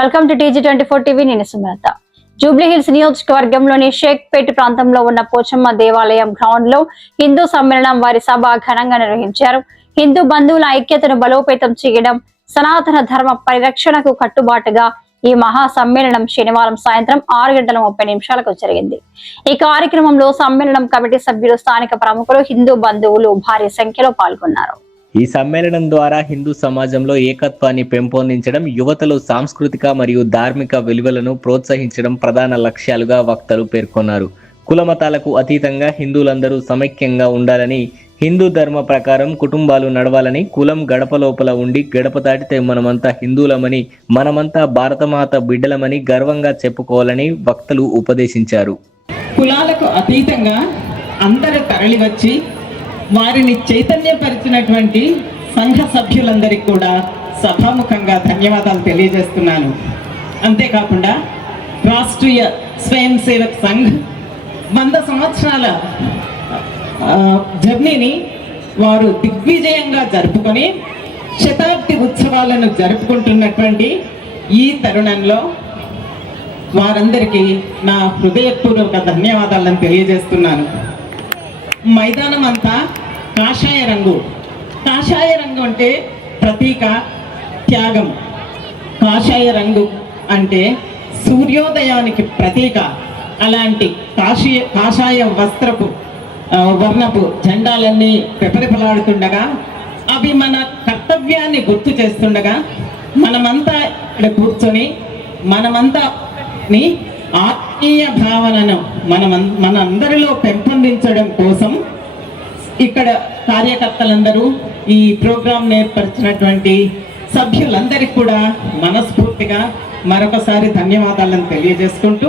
Welcome to TG24 TV. నేను సుమలత. జూబ్లీహిల్స్ నియోజకవర్గంలోని షేక్పేట్ ప్రాంతంలో ఉన్న పోచమ్మ దేవాలయం గ్రౌండ్ లో హిందూ సమ్మేళనం వారి సభ ఘనంగా నిర్వహించారు. హిందూ బంధువుల ఐక్యతను బలోపేతం చేయడం, సనాతన ధర్మ పరిరక్షణకు కట్టుబాటుగా ఈ మహా సమ్మేళనం శనివారం సాయంత్రం 6:30 జరిగింది. ఈ కార్యక్రమంలో సమ్మేళనం కమిటీ సభ్యులు, స్థానిక ప్రముఖులు, హిందూ బంధువులు భారీ సంఖ్యలో పాల్గొన్నారు. ఈ సమ్మేళనం ద్వారా హిందూ సమాజంలో ఏకత్వాన్ని పెంపొందించడం, యువతలో సాంస్కృతిక మరియు ధార్మిక విలువలను ప్రోత్సహించడం ప్రధాన లక్ష్యాలుగా వక్తలు పేర్కొన్నారు. కులమతాలకు అతీతంగా హిందువులందరూ సమైక్యంగా ఉండాలని, హిందూ ధర్మ ప్రకారం కుటుంబాలు నడవాలని, కులం గడప లోపల ఉండి గడప దాటితే మనమంతా హిందువులమని, మనమంతా భారతమాత బిడ్డలమని గర్వంగా చెప్పుకోవాలని వక్తలు ఉపదేశించారు. కులాలకు అతీతంగా అందరూ తరలివచ్చి వారిని చైతన్యపరిచినటువంటి సంఘ సభ్యులందరికీ కూడా సభాముఖంగా ధన్యవాదాలు తెలియజేస్తున్నాను. అంతేకాకుండా రాష్ట్రీయ స్వయం సేవక్ సంఘ్ 100 సంవత్సరాల జర్నీని వారు దిగ్విజయంగా జరుపుకొని శతాబ్ది ఉత్సవాలను జరుపుకుంటున్నటువంటి ఈ తరుణంలో వారందరికీ నా హృదయపూర్వక ధన్యవాదాలను తెలియజేస్తున్నాను. మైదానం అంతా కాషాయ రంగు. కాషాయ రంగు అంటే ప్రతీక త్యాగం. కాషాయ రంగు అంటే సూర్యోదయానికి ప్రతీక. అలాంటి కాషాయ వస్త్రపు వర్ణపు జెండాలన్నీ పెపరిపలాడుతుండగా, అవి మన కర్తవ్యాన్ని గుర్తు చేస్తుండగా, మనమంతా ఇక్కడ కూర్చొని మనమంతా ఆత్మీయ భావనను మనందరిలో పెంపొందించడం కోసం ఇక్కడ కార్యకర్తలందరూ, ఈ ప్రోగ్రాం నేర్పరిచినటువంటి సభ్యులందరికీ కూడా మనస్ఫూర్తిగా మరొకసారి ధన్యవాదాలను తెలియజేసుకుంటూ,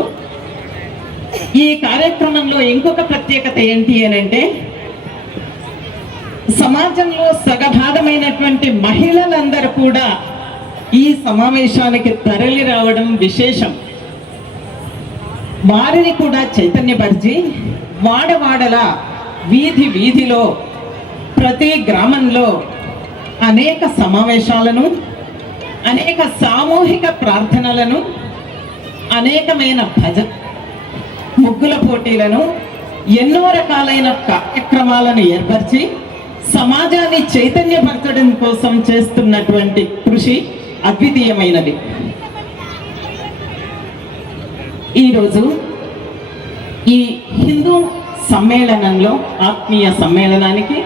ఈ కార్యక్రమంలో ఇంకొక ప్రత్యేకత ఏంటి అనంటే, సమాజంలో సగభాగమైనటువంటి మహిళలందరూ కూడా ఈ సమావేశానికి తరలి రావడం విశేషం. వారిని కూడా చైతన్యపరిచి వాడవాడలా, వీధి వీధిలో, ప్రతి గ్రామంలో అనేక సమావేశాలను, అనేక సామూహిక ప్రార్థనలను, అనేకమైన ముగ్గుల పోటీలను, ఎన్నో రకాలైన కార్యక్రమాలను ఏర్పరిచి సమాజాన్ని చైతన్యపరచడం కోసం చేస్తున్నటువంటి కృషి అద్వితీయమైనది. ఈరోజు ఈ హిందూ సమ్మేళనంలో, ఆత్మీయ సమ్మేళనానికి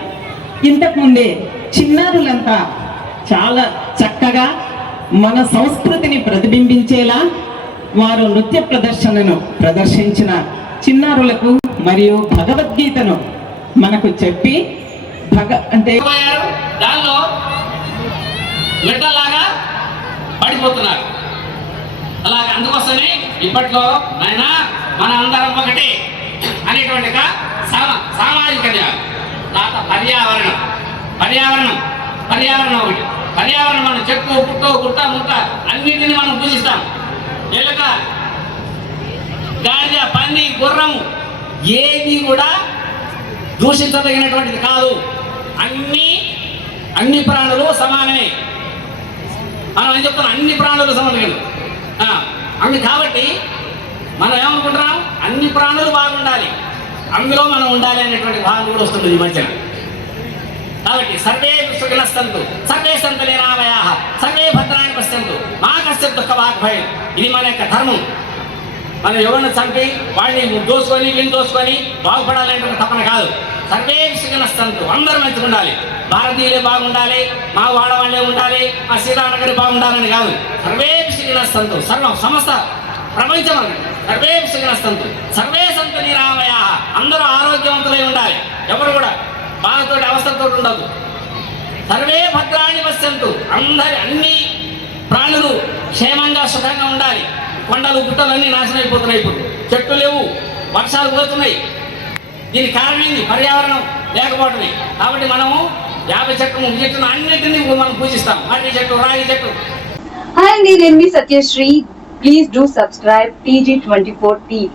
ఇంతకుముందే చిన్నారులంతా చాలా చక్కగా మన సంస్కృతిని ప్రతిబింబించేలా వారు నృత్య ప్రదర్శనను ప్రదర్శించిన చిన్నారులకు మరియు భగవద్గీతను మనకు చెప్పి దానిలో బిడ్డలాగా పడిపోతున్నారు. అలాగే అందుకోసమే ఇప్పట్లో నాయనా మన అందరం ఒకటి అనేటువంటి సామాజిక న్యాయం, పర్యావరణం ఒకటి. పర్యావరణం మనం చెట్టు, పుట్టు, గుట్ట, ముట్ట అన్నింటినీ మనం పూజిస్తాం. ఎలుక, గాడిద, పంది, గుర్రం ఏది కూడా దూషించదగినటువంటిది కాదు. అన్ని ప్రాణులు సమానమే. మనం ఏం చెప్తున్నాం, అన్ని ప్రాణులు సమానమే అన్ని. కాబట్టి మనం ఏమనుకుంటున్నాం, అన్ని ప్రాణులు బాగుండాలి, అందులో మనం ఉండాలి అనేటువంటి భావన కూడా వస్తుంది ఈ మధ్యన. కాబట్టి సర్వే సుఖినస్తంతు, సర్వే సంతు నిరామయాః, సర్వే భద్రాణి పశ్యంతు, మా కశ్చిత్ దుఃఖవాగ్భయం. ఇది మన యొక్క ధర్మం. మనం ఎవరిని చంపి వాడిని దోసుకొని వీళ్ళు దోసుకొని బాగుపడాలనేటువంటి తపన కాదు. సర్వే సుఖినస్తంతు, అందరూ మంచిగా ఉండాలి, భారతీయులే బాగుండాలి, మా వాడవాళ్ళే ఉండాలి, మా శ్రీరామనగరి బాగుండాలని కాదు. సర్వే సుఖినస్తంతు, సమస్త ప్రపంచం సర్వే సుఖినస్తంతు, సర్వే సంతు నిరామయాః. అందరూ ఆరోగ్యవంతులై ఉండాలి, ఎవరు కూడా బాధతోటి అవస్థలతో ఉండదు. సర్వే భద్రాణి పశ్యంతు, అన్ని ప్రాణులు క్షేమంగా సుఖంగా ఉండాలి. కొండలు గుట్టలు అన్నీ నాశనం అయిపోతున్నాయి. ఇప్పుడు చెట్లు లేవు, వర్షాలు పోతున్నాయి. దీనికి కారణమైంది పర్యావరణం లేకపోవటమే. కాబట్టి మనము 50 చెట్లు 30 చెట్లు అన్నింటినీ మనం పూజిస్తాం. మర్రి చెట్టు, రాగి చెట్టు. హాయ్ అండి, నేను మీ Satyasri. Please do subscribe TG24 TV.